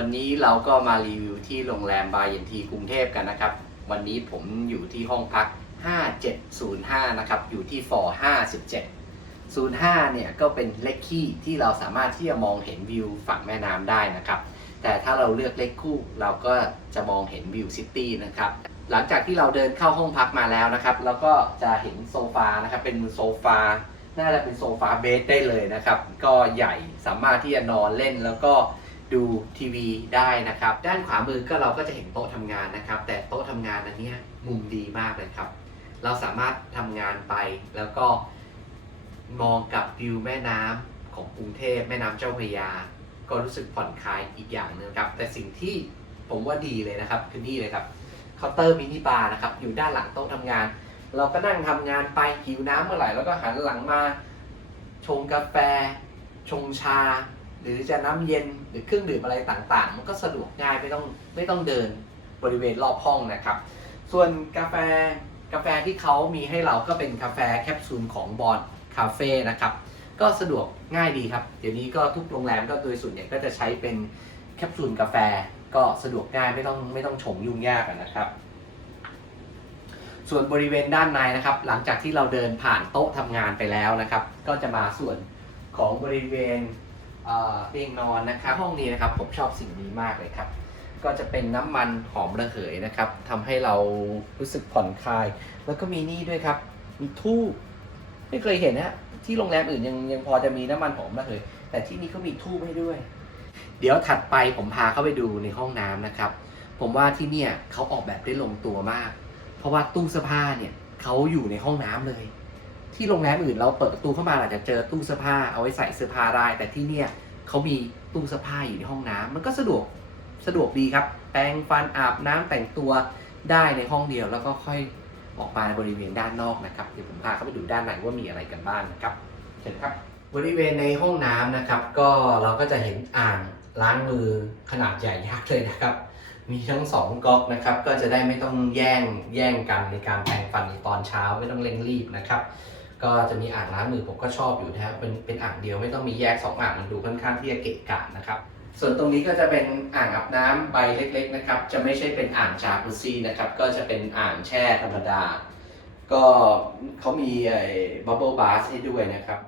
วันนี้เราก็มารีวิวที่โรงแรมบายเยนทีกรุงเทพกันนะครับ วันนี้ผมอยู่ที่ห้องพัก 5705 นะครับ อยู่ที่ฟอร์57 05 เนี่ยก็เป็นเลขคี่ที่เราสามารถที่จะมองเห็นวิวฝั่งแม่น้ำได้นะครับ แต่ถ้าเราเลือกเลขคู่เราก็จะมองเห็นวิวซิตี้นะครับ หลังจากที่เราเดินเข้าห้องพักมาแล้วนะครับเราก็จะเห็นโซฟานะครับ เป็นโซฟา น่าจะเป็นโซฟาเบสได้เลยนะครับ ก็ใหญ่สามารถที่จะนอนเล่นแล้วก็ ดูทีวีได้นะครับ ด้านขวามือก็เราก็จะเห็นโต๊ะทำงานนะครับ แต่โต๊ะทำงานอันเนี้ยมุมดีมากเลยครับ เราสามารถทำงานไปแล้วก็มองกับวิวแม่น้ำของกรุงเทพแม่น้ำเจ้าพระยา ก็รู้สึกผ่อนคลายอีกอย่างหนึงครับ แต่สิ่งที่ผมว่าดีเลยนะครับ คือนี่เลยครับเคาน์เตอร์มินิบาร์นะครับอยู่ด้านหลังโต๊ะทำงาน เราก็นั่งทำงานไปหิวน้ำเมื่อไหร่แล้วก็หันหลังมาชงกาแฟ ชงชา หรือจะน้ำเย็นหรือเครื่องดื่มอะไรต่างๆ มันก็สะดวกง่ายไม่ต้องไม่ต้องเดินบริเวณรอบห้องนะครับ ส่วนกาแฟกาแฟที่เขามีให้เราก็เป็นกาแฟแคปซูลของบอลคาเฟ่นะครับ ก็สะดวกง่ายดีครับ เดี๋ยวนี้ก็ทุกโรงแรมก็โดยส่วนใหญ่ก็จะใช้เป็นแคปซูลกาแฟก็สะดวกง่ายไม่ต้องไม่ต้องชงยุ่งยากนะครับ ส่วนบริเวณด้านในนะครับ หลังจากที่เราเดินผ่านโต๊ะทำงานไปแล้วนะครับ ก็จะมาส่วนของบริเวณ เตียงนอนนะครับห้องนี้นะครับผมชอบสิ่งนี้มากเลยครับ ก็จะเป็นน้ำมันหอมระเหยนะครับทำให้เรารู้สึกผ่อนคลาย แล้วก็มีนี่ด้วยครับ มีทูบไม่เคยเห็นนะที่โรงแรมอื่นยังยังพอจะมีน้ำมันหอมระเหยแต่ที่นี่เขามีทูบให้ด้วย เดี๋ยวถัดไปผมพาเข้าไปดูในห้องน้ำนะครับ ผมว่าที่เนี่ยเขาออกแบบได้ลงตัวมาก เพราะว่าตู้เสื้อผ้าเนี่ยเขาอยู่ในห้องน้ำเลย ที่โรงแรมอื่นเราเปิดประตูเข้ามาอาจจะเจอตู้เสื้อผ้าเอาไว้ใส่เสื้อผ้าได้ แต่ที่เนี่ยเขามีตู้เสื้อผ้าอยู่ในห้องน้ำมันก็สะดวกสะดวกดีครับ แปรงฟันอาบน้ำแต่งตัวได้ในห้องเดียวแล้วก็ค่อยออกมาบริเวณด้านนอกนะครับเดี๋ยวผมพาเข้าไปดูด้านในว่ามีอะไรกันบ้างนะครับเชิญครับ บริเวณในห้องน้ำนะครับ ก็เราก็จะเห็นอ่างล้างมือขนาดใหญ่ยักษ์เลยนะครับ มีทั้งสองก๊อกนะครับ ก็จะได้ไม่ต้องแย่งแย่งกันในการแปรงฟันในตอนเช้าไม่ต้องเร่งรีบนะครับ ก็จะมีอ่างล้างมือผมก็ชอบอยู่นะครับเป็นเป็นอ่างเดียวไม่ต้องมีแยกสองอ่างมันดูค่อนข้างที่จะเกะกะนะครับ ส่วนตรงนี้ก็จะเป็นอ่างอาบน้ำใบเล็ก ๆ นะครับ จะไม่ใช่เป็นอ่างจากุซซี่นะครับ ก็จะเป็นอ่างแช่ธรรมดา ก็เขามีไอ้บับเบิลบาสให้ด้วยนะครับ